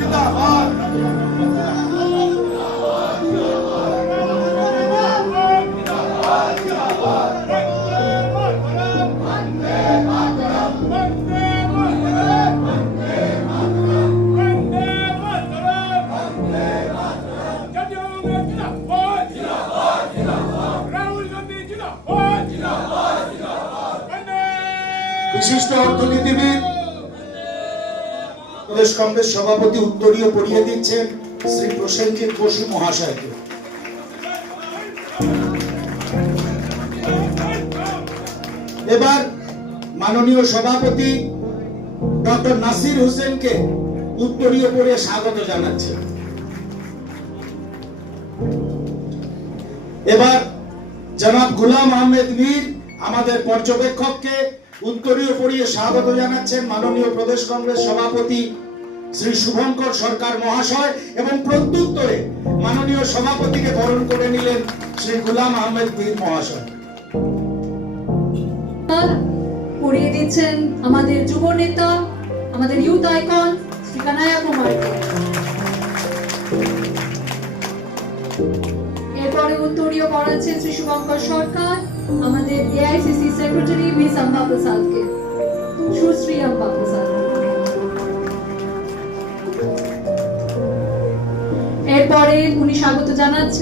Zindabad! বিশিষ্ট অর্থনীতিবিদ, প্রদেশ কংগ্রেস সভাপতি উত্তরীয় পড়িয়ে দিচ্ছেন শ্রী প্রসেনজিৎ বসু মহাশয়কে। এবার মাননীয় সভাপতি ডক্টর নাসির হোসেনকে উত্তরীয় পড়ে স্বাগত জানাচ্ছে। এবার জনাব গুলাম আহমেদ মীর, আমাদের পর্যবেক্ষককে উত্তরীয় পড়িয়ে স্বাগত জানাচ্ছেন মাননীয় প্রদেশ কংগ্রেস সভাপতি শ্রী শুভঙ্কর সরকার মহাশয় এবং প্রত্যুত্তরে মাননীয় সভাপতিকে বরণ করে নিলেন শ্রী গুলাম আহমেদ মীর মহাশয়। পড়িয়ে দিচ্ছেন আমাদের যুব নেতা আমাদের ইউথ আইকন, শ্রী কানায়া কুমারকে এরপরে উত্তরীয় পড়াচ্ছেন শ্রী শুভঙ্কর সরকার, আমাদের এআইসিসি সেক্রেটারি মিস আম্বা প্রসাদকে। সুশ্রী আম্বা প্রসাদ। এরপরে উনি স্বাগত জানাচ্ছেন।